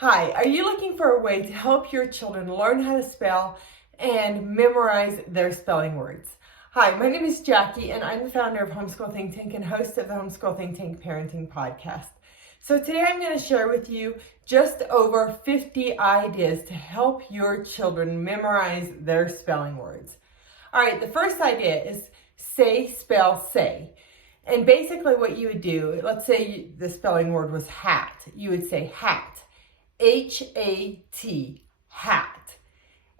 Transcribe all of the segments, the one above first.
Hi, are you looking for a way to help your children learn how to spell and memorize their spelling words? Hi, my name is Jackie and I'm the founder of HomeSchool ThinkTank and host of the HomeSchool ThinkTank Parenting Podcast. So today I'm going to share with you just over 50 ideas to help your children memorize their spelling words. All right, the first idea is say, spell, say. And basically what you would do, let's say the spelling word was hat. You would say hat. H-A-T, hat.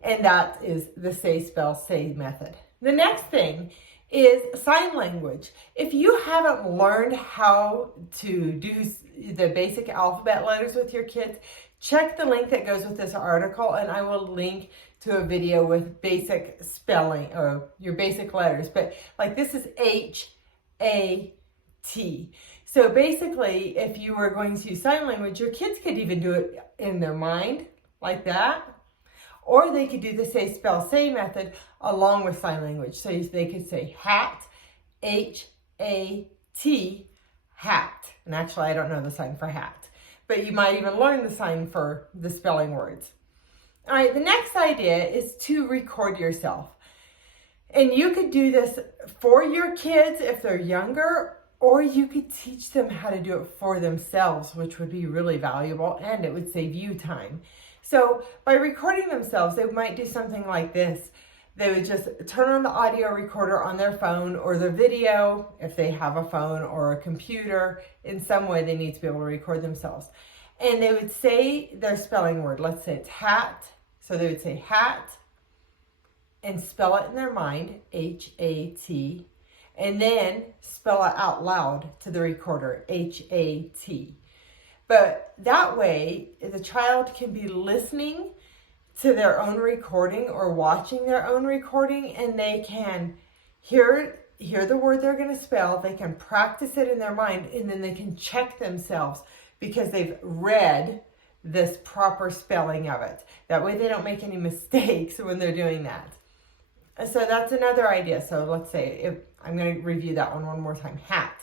And that is the say, spell, say method. The next thing is sign language. If you haven't learned how to do the basic alphabet letters with your kids, check the link that goes with this article and I will link to a video with basic spelling or your basic letters. But like this is H-A-T. So basically, if you were going to use sign language, your kids could even do it in their mind like that. Or they could do the say, spell, say method along with sign language. So they could say hat, H-A-T, hat. And actually, I don't know the sign for hat. But you might even learn the sign for the spelling words. All right, the next idea is to record yourself. And you could do this for your kids if they're younger, or you could teach them how to do it for themselves, which would be really valuable and it would save you time. So by recording themselves, they might do something like this. They would just turn on the audio recorder on their phone or the video, if they have a phone or a computer. In some way, they need to be able to record themselves. And they would say their spelling word. Let's say it's hat. So they would say hat and spell it in their mind, H-A-T. And then spell it out loud to the recorder, H-A-T. But that way, the child can be listening to their own recording or watching their own recording, and they can hear the word they're going to spell. They can practice it in their mind, and then they can check themselves because they've read this proper spelling of it. That way they don't make any mistakes when they're doing that. So that's another idea. So let's say, if I'm going to review that one more time. Hat.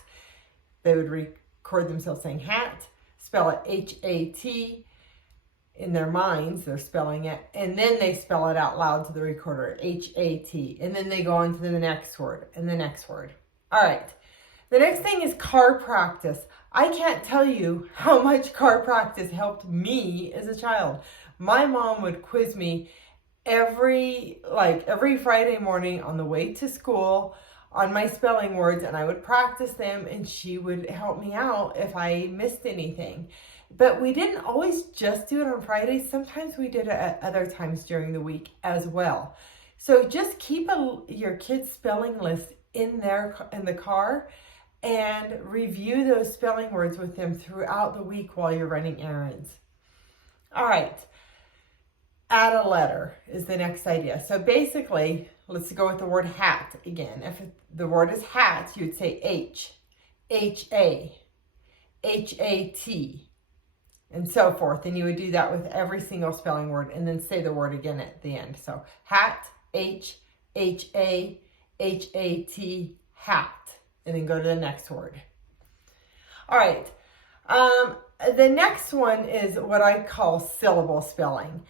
They would record themselves saying hat, spell it H-A-T. In their minds, they're spelling it, and then they spell it out loud to the recorder, H-A-T. And then they go on to the next word and the next word. All right. The next thing is car practice. I can't tell you how much car practice helped me as a child. My mom would quiz me every Friday morning on the way to school on my spelling words, and I would practice them and she would help me out if I missed anything. But we didn't always just do it on Fridays. Sometimes we did it at other times during the week as well. So just keep your kids' spelling list in the car and review those spelling words with them throughout the week while you're running errands. All right. Add a letter is the next idea. So basically, let's go with the word hat again. If the word is hat, you would say H, H-A, H-A-T, and so forth. And you would do that with every single spelling word and then say the word again at the end. So hat, H, H-A, H-A-T, hat. And then go to the next word. All right. The next one is what I call syllable spelling.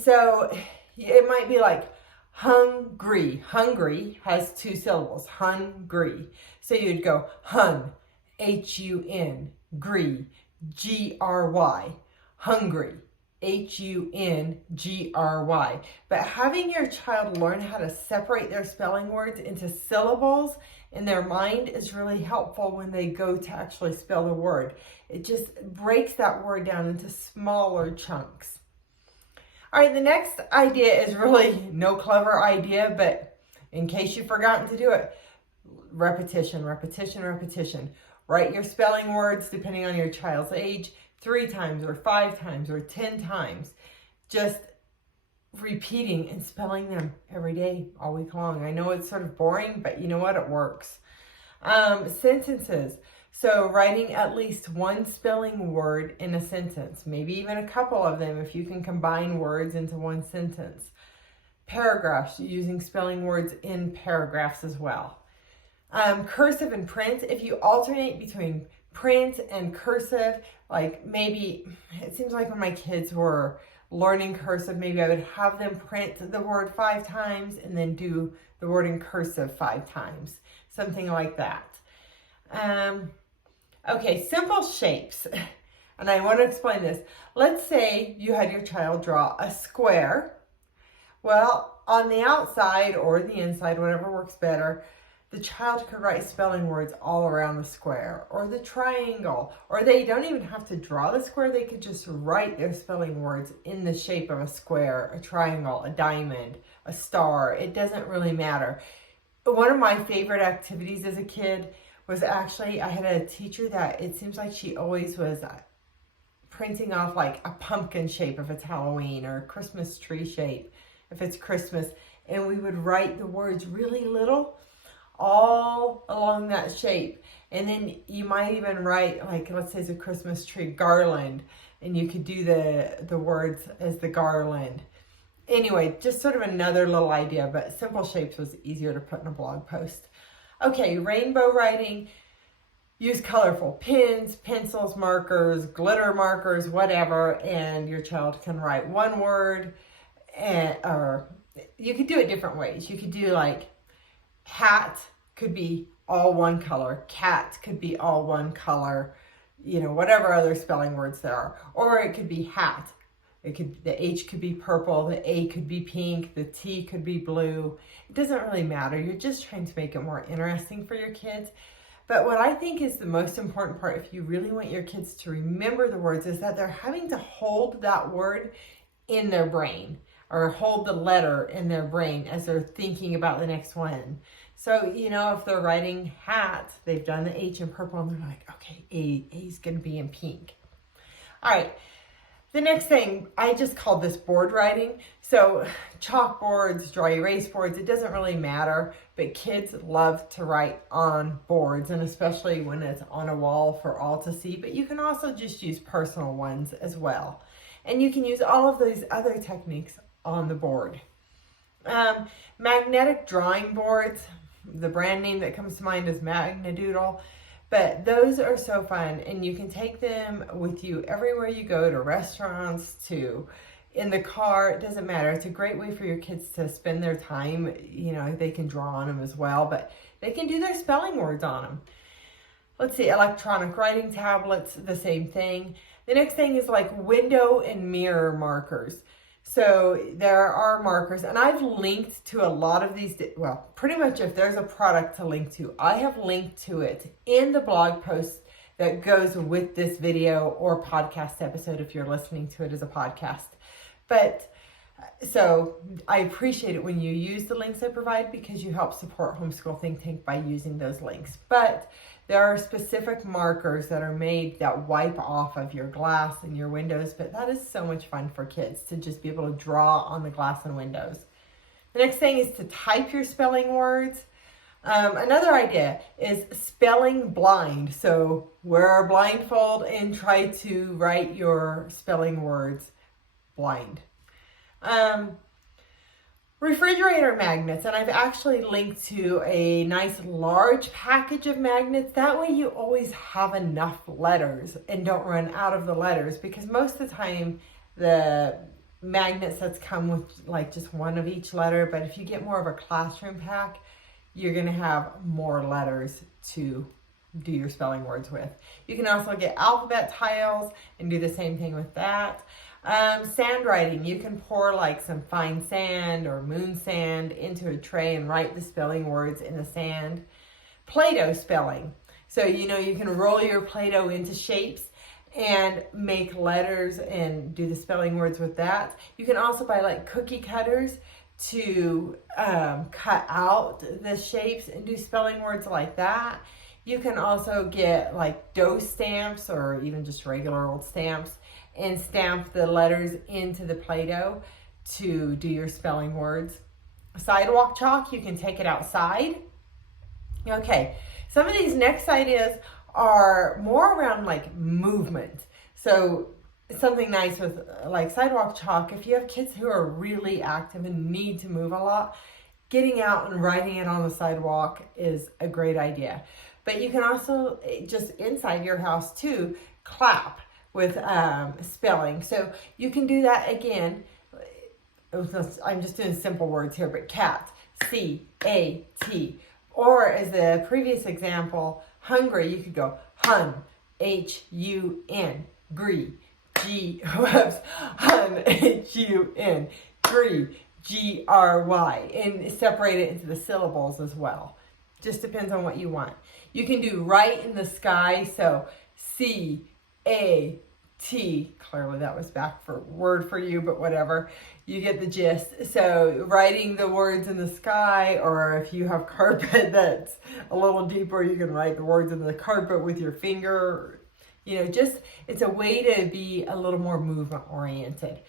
So it might be like hungry. Hungry has two syllables, hungry. So you'd go hun, H-U-N, gree, G-R-Y, hungry, H-U-N-G-R-Y. But having your child learn how to separate their spelling words into syllables in their mind is really helpful when they go to actually spell the word. It just breaks that word down into smaller chunks. All right, the next idea is really no clever idea, but in case you've forgotten to do it, repetition, repetition, repetition. Write your spelling words, depending on your child's age, 3 times or 5 times or 10 times. Just repeating and spelling them every day, all week long. I know it's sort of boring, but you know what? It works. Sentences. So writing at least one spelling word in a sentence, maybe even a couple of them if you can combine words into one sentence. Paragraphs, using spelling words in paragraphs as well. Cursive and print, if you alternate between print and cursive, like maybe, it seems like when my kids were learning cursive, maybe I would have them print the word 5 times and then do the word in cursive 5 times, something like that. Okay, simple shapes. And I want to explain this. Let's say you had your child draw a square. Well, on the outside or the inside, whatever works better, the child could write spelling words all around the square, or the triangle, or they don't even have to draw the square. They could just write their spelling words in the shape of a square, a triangle, a diamond, a star. It doesn't really matter. One of my favorite activities as a kid was actually, I had a teacher that it seems like she always was printing off like a pumpkin shape if it's Halloween, or a Christmas tree shape if it's Christmas, and we would write the words really little all along that shape. And then you might even write, like, let's say it's a Christmas tree garland, and you could do the words as the garland. Anyway, just sort of another little idea, but simple shapes was easier to put in a blog post. Okay, rainbow writing. Use colorful pens, pencils, markers, glitter markers, whatever, and your child can write one word, or you could do it different ways. You could do like hat could be all one color, cat could be all one color, you know, whatever other spelling words there are. Or it could be hat. The H could be purple, the A could be pink, the T could be blue. It doesn't really matter. You're just trying to make it more interesting for your kids. But what I think is the most important part, if you really want your kids to remember the words, is that they're having to hold that word in their brain, or hold the letter in their brain as they're thinking about the next one. So, you know, if they're writing hat, they've done the H in purple, and they're like, okay, A's gonna be in pink. All right. The next thing, I just called this board writing. So chalkboards, dry erase boards, it doesn't really matter, but kids love to write on boards, and especially when it's on a wall for all to see, but you can also just use personal ones as well. And you can use all of these other techniques on the board. Magnetic drawing boards, the brand name that comes to mind is Magnadoodle. But those are so fun, and you can take them with you everywhere you go, to restaurants, to in the car, it doesn't matter. It's a great way for your kids to spend their time. You know, they can draw on them as well, but they can do their spelling words on them. Let's see, electronic writing tablets, the same thing. The next thing is like window and mirror markers. So there are markers, and I've linked to a lot of these, well, pretty much if there's a product to link to, I have linked to it in the blog post that goes with this video or podcast episode if you're listening to it as a podcast. But so I appreciate it when you use the links I provide, because you help support Homeschool Think Tank by using those links. But there are specific markers that are made that wipe off of your glass and your windows, but that is so much fun for kids to just be able to draw on the glass and windows. The next thing is to type your spelling words. Another idea is spelling blind. So wear a blindfold and try to write your spelling words blind. Refrigerator magnets, and I've actually linked to a nice large package of magnets. That way you always have enough letters and don't run out of the letters, because most of the time the magnet sets come with like just one of each letter, but if you get more of a classroom pack, you're going to have more letters to do your spelling words with. You can also get alphabet tiles and do the same thing with that. Sand writing, you can pour like some fine sand or moon sand into a tray and write the spelling words in the sand. Play-Doh spelling. So, you know, you can roll your Play-Doh into shapes and make letters and do the spelling words with that. You can also buy like cookie cutters to cut out the shapes and do spelling words like that. You can also get like dough stamps or even just regular old stamps and stamp the letters into the Play-Doh to do your spelling words. Sidewalk chalk, you can take it outside. Okay, some of these next ideas are more around like movement. So something nice with like sidewalk chalk, if you have kids who are really active and need to move a lot, getting out and writing it on the sidewalk is a great idea. But you can also, just inside your house too, clap with spelling. So you can do that again. I'm just doing simple words here, but cat, C-A-T. Or as the previous example, hungry, you could go hun, H-U-N, gree, hun, H-U-N, gree, G-R-Y, and separate it into the syllables as well. Just depends on what you want. You can do right in the sky, so C-A-T. Clearly that was back for word for you, but whatever. You get the gist. So writing the words in the sky, or if you have carpet that's a little deeper, you can write the words in the carpet with your finger. You know, just, it's a way to be a little more movement oriented.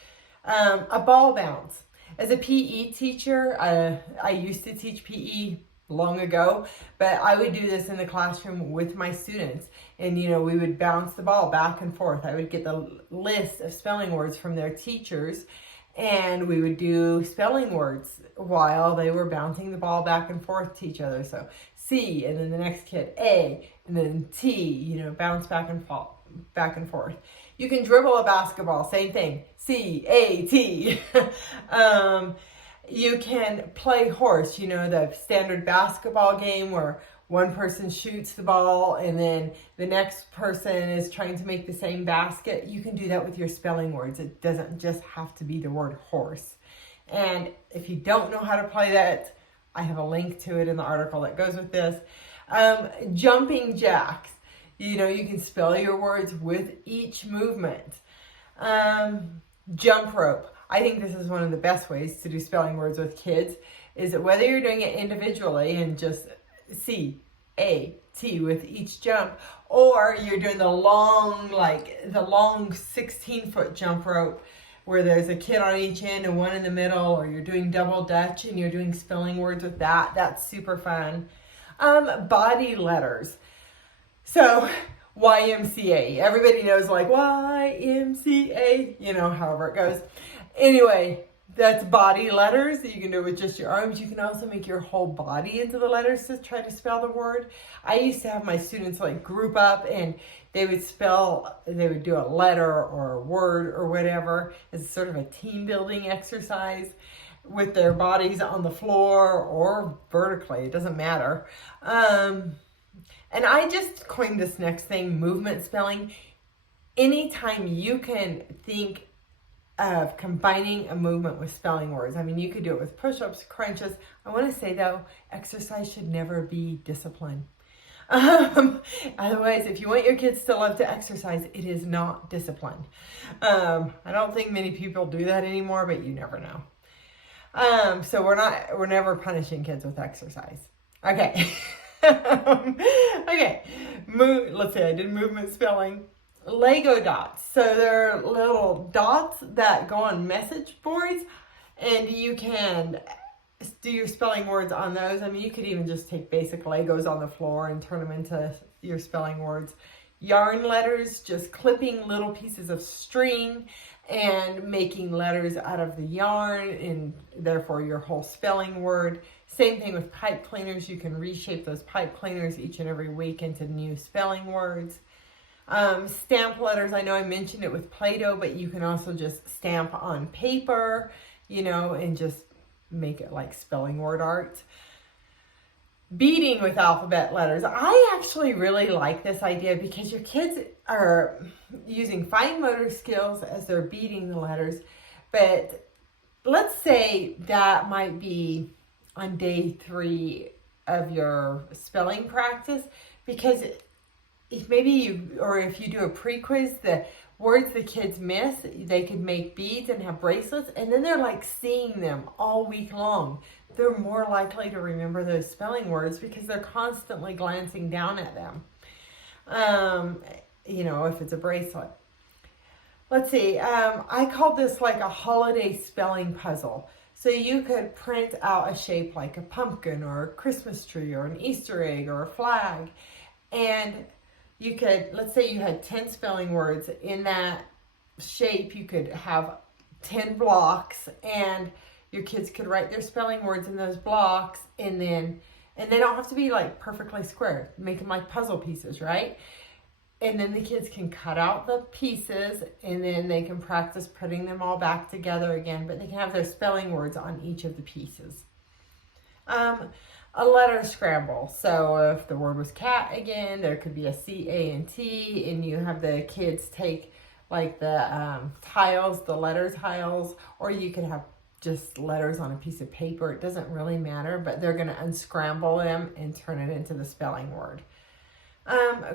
A ball bounce. As a PE teacher, I used to teach PE long ago, but I would do this in the classroom with my students, and you know, we would bounce the ball back and forth. I would get the list of spelling words from their teachers, and we would do spelling words while they were bouncing the ball back and forth to each other. So C, and then the next kid A, and then T, you know, bounce back and forth. You can dribble a basketball, same thing, C-A-T. You can play horse, you know, the standard basketball game where one person shoots the ball and then the next person is trying to make the same basket. You can do that with your spelling words. It doesn't just have to be the word horse. And if you don't know how to play that, I have a link to it in the article that goes with this. Jumping jacks. You know, you can spell your words with each movement. Jump rope. I think this is one of the best ways to do spelling words with kids, is that whether you're doing it individually and just C-A-T with each jump, or you're doing the long 16-foot jump rope where there's a kid on each end and one in the middle, or you're doing double dutch and you're doing spelling words with that. That's super fun. Body letters. So YMCA, everybody knows, like YMCA, you know, however it goes. Anyway, that's body letters. You can do it with just your arms. You can also make your whole body into the letters to try to spell the word. I used to have my students like group up and they would do a letter or a word or whatever as sort of a team building exercise with their bodies on the floor or vertically. It doesn't matter. And I just coined this next thing, movement spelling. Anytime you can think of combining a movement with spelling words. I mean, you could do it with push-ups, crunches. I want to say though, exercise should never be discipline. Otherwise, if you want your kids to love to exercise, it is not discipline. I don't think many people do that anymore, but you never know. So we're never punishing kids with exercise. Okay. Okay. Let's see, I did movement spelling. Lego dots. So they're little dots that go on message boards, and you can do your spelling words on those. I mean, you could even just take basic Legos on the floor and turn them into your spelling words. Yarn letters, just clipping little pieces of string and making letters out of the yarn, and therefore your whole spelling word. Same thing with pipe cleaners. You can reshape those pipe cleaners each and every week into new spelling words. Stamp letters, I know I mentioned it with Play-Doh, but you can also just stamp on paper, you know, and just make it like spelling word art. Beading with alphabet letters. I actually really like this idea because your kids are using fine motor skills as they're beading the letters, but let's say that might be on day 3 of your spelling practice, because if you do a pre-quiz, the words the kids miss, they could make beads and have bracelets, and then they're like seeing them all week long. They're more likely to remember those spelling words because they're constantly glancing down at them. You know, if it's a bracelet. Let's see, I called this like a holiday spelling puzzle. So you could print out a shape like a pumpkin or a Christmas tree or an Easter egg or a flag, and you could, let's say you had 10 spelling words in that shape. You could have 10 blocks, and your kids could write their spelling words in those blocks, and then And they don't have to be like perfectly square. Make them like puzzle pieces, right? And then the kids can cut out the pieces and then they can practice putting them all back together again, but they can have their spelling words on each of the pieces. A letter scramble. So if the word was cat again, there could be a C, A, and T, and you have the kids take like the tiles, the letter tiles, or you could have just letters on a piece of paper. It doesn't really matter, but they're going to unscramble them and turn it into the spelling word.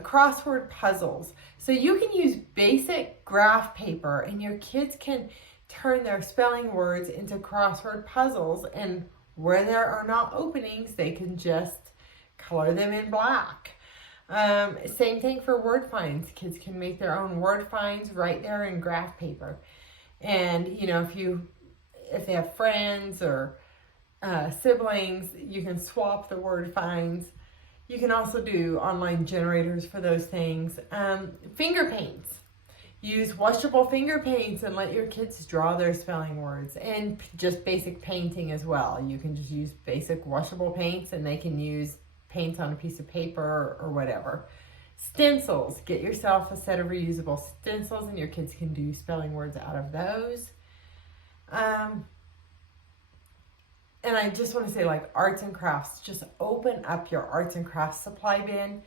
Crossword puzzles. So you can use basic graph paper and your kids can turn their spelling words into crossword puzzles, and where there are not openings, they can just color them in black. Same thing for word finds. Kids can make their own word finds right there in graph paper. And you know, if they have friends or siblings, you can swap the word finds. You can also do online generators for those things. Finger paints. Use washable finger paints and let your kids draw their spelling words. And just basic painting as well. You can just use basic washable paints and they can use paints on a piece of paper or whatever. Stencils. Get yourself a set of reusable stencils and your kids can do spelling words out of those. And I just want to say, like, arts and crafts, just open up your arts and crafts supply bin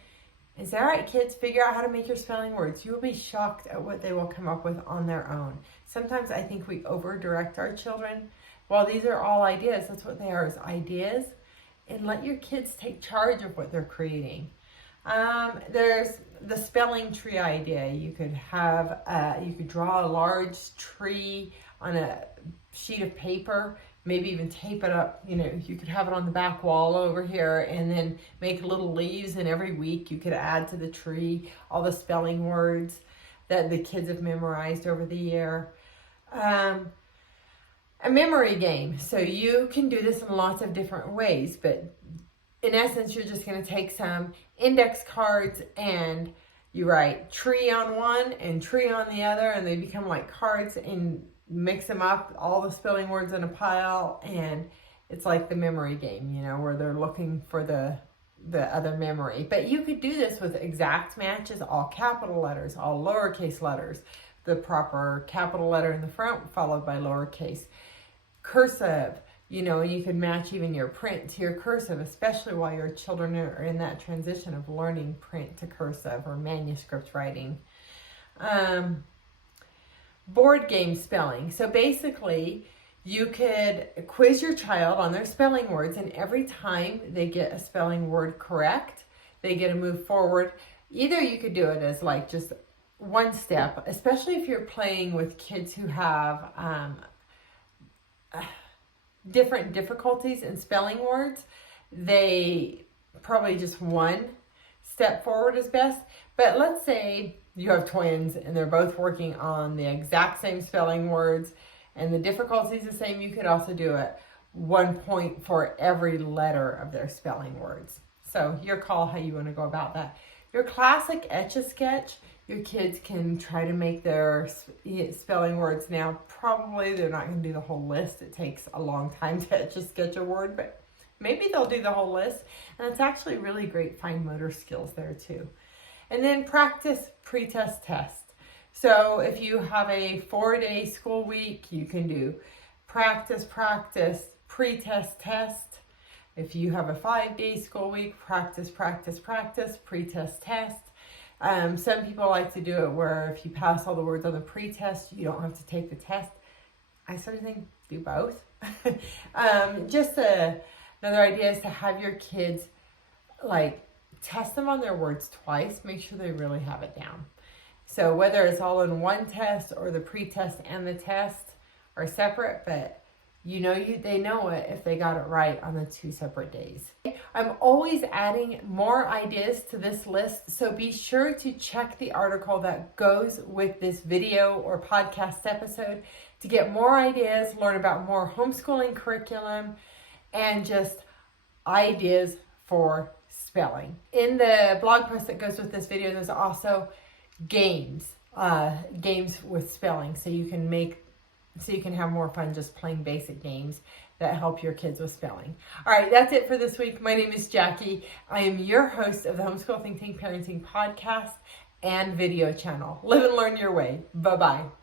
and say, all right, kids, figure out how to make your spelling words. You will be shocked at what they will come up with on their own. Sometimes I think we over-direct our children. Well, these are all ideas. That's what they are, is ideas. And let your kids take charge of what they're creating. There's the spelling tree idea. You could have, you could draw a large tree on a sheet of paper, maybe even tape it up. You know, you could have it on the back wall over here and then make little leaves, and every week you could add to the tree all the spelling words that the kids have memorized over the year. A memory game. So you can do this in lots of different ways, but in essence, you're just going to take some index cards and you write tree on one and tree on the other, and they become like cards, and mix them up, all the spelling words in a pile, and it's like the memory game, you know, where they're looking for the other memory. But you could do this with exact matches, all capital letters, all lowercase letters, the proper capital letter in the front followed by lowercase. Cursive, you know, and you could match even your print to your cursive, especially while your children are in that transition of learning print to cursive or manuscript writing. Board game spelling. So basically, you could quiz your child on their spelling words, and every time they get a spelling word correct, they get to move forward. Either you could do it as like just one step, especially if you're playing with kids who have different difficulties in spelling words. They probably just one step forward is best. But let's say you have twins and they're both working on the exact same spelling words and the difficulty is the same. You could also do it 1 point for every letter of their spelling words. So your call how you want to go about that. Your classic Etch-a-Sketch, your kids can try to make their spelling words. Now, probably they're not going to do the whole list. It takes a long time to Etch-a-Sketch a word, but maybe they'll do the whole list. And it's actually really great fine motor skills there too. And then practice, pre-test, test. So if you have a 4-day school week, you can do practice, practice, pre-test, test. If you have a 5-day school week, practice, practice, practice, pre-test, test. Some people like to do it where if you pass all the words on the pre-test, you don't have to take the test. I sort of think do both. Another idea is to have your kids like test them on their words twice. Make sure they really have it down. So whether it's all in one test or the pre-test and the test are separate, but they know it if they got it right on the 2 separate days. I'm always adding more ideas to this list, so be sure to check the article that goes with this video or podcast episode to get more ideas, learn about more homeschooling curriculum, and just ideas for spelling. In the blog post that goes with this video, there's also games with spelling, so you can make so you can have more fun just playing basic games that help your kids with spelling. All right, that's it for this week. My name is Jackie. I am your host of the Homeschool Think Tank Parenting Podcast and video channel. Live and learn your way. Bye-bye.